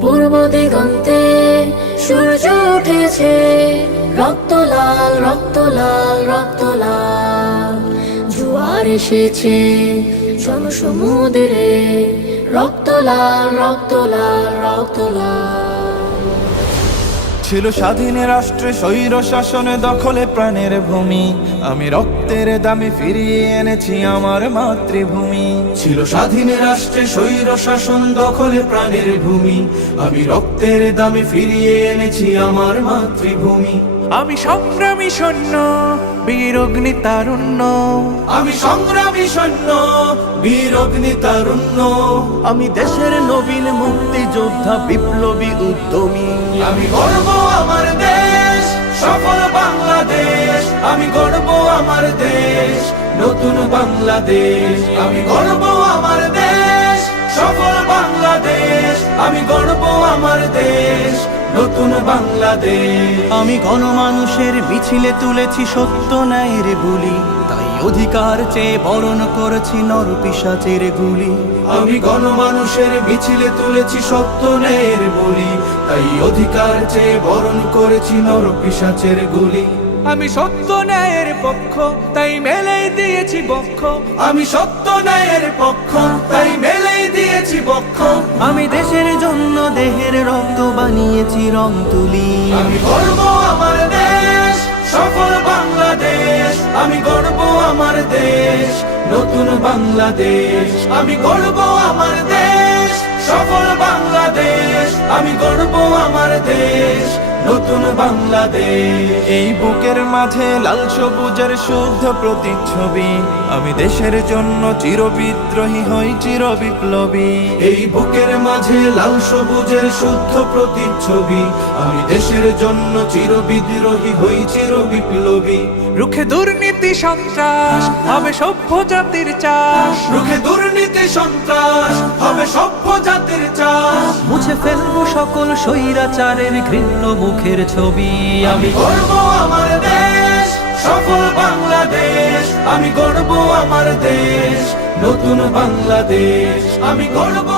পূর্ব দিগন্তে সূর্য উঠেছে, রক্ত লাল রক্ত লাল রক্ত লাল। জোয়ার এসেছে জনসমুদ্রে, রক্ত লাল রক্ত লাল রক্ত লাল। ছিল স্বাধীন রাষ্ট্রে স্বৈর শাসন দখলে প্রাণের ভূমি, আমি রক্তের দামে ফিরিয়ে এনেছি আমার মাতৃভূমি। ছিল স্বাধীন রাষ্ট্রে স্বৈর শাসন দখলে প্রাণের ভূমি, আমি রক্তের দামে ফিরিয়ে এনেছি আমার মাতৃভূমি। আমি সংগ্রামী সৈন্য, বীর অগ্নি তারুণ্য। আমি সংগ্রামী সৈন্য, বীর অগ্নি তারুণ্য। আমি দেশের নবীন মুক্তিযোদ্ধা, বিপ্লবী উদ্যমী। আমি গর্ব আমার দেশ, সফল বাংলাদেশ। আমি গর্ব আমার দেশ, নতুন বাংলাদেশ। আমি গর্ব আমার দেশ, সফল বাংলাদেশ। আমি গর্ব আমার দেশ, নতুন বাংলাদেশ। আমি গণমানুষের মিছিলে তুলেছি সত্য ন্যায়ের বুলি, তাই অধিকার চেয়ে বরণ করেছি নর পিশাচের গুলি। আমি গণমানুষের মিছিলে তুলেছি সত্য ন্যায়ের বলি, তাই অধিকার চেয়ে বরণ করেছি নর পিশাচের গুলি। আমি সত্য ন্যায়ের পক্ষ, তাই মেলেই দিয়েছি বক্ষ। আমি সত্য ন্যায়ের পক্ষ, তাই মেলেই দিয়েছি বক্ষ। আমি দেশের জন্য দেহের রক্ত বানিয়েছি রং তুলি। আমি গর্ব আমার দেশ, সফল বাংলাদেশ। আমি গর্ব আমার দেশ, নতুন বাংলাদেশ। আমি গর্ব আমার দেশ, সফল বাংলাদেশ। আমি গর্ব আমার দেশ, নতুন বাংলাদেশ। এই বুকের মাঝে লাল সবুজের শুদ্ধ প্রতিচ্ছবি, আমি দেশের জন্য চির বিদ্রোহী হই চির বিপ্লবী। এই বুকের মাঝে লাল সবুজের শুদ্ধ প্রতিচ্ছবি, আমি দেশের জন্য চির বিদ্রোহী হই চির বিপ্লবী। রুখে দুর্নীতি সন্ত্রাস হবে সভ্য জাতির চাষ। রুখে দুর্নীতি সন্ত্রাস হবে সভ্য জাতির চাষ। মুছে ফেলবো সকল স্বৈরাচারের ঘৃণ্য মুখের ছবি। আমি গর্ব আমার দেশ, সফল বাংলাদেশ। আমি গর্ব আমার দেশ, নতুন বাংলাদেশ। আমি গর্ব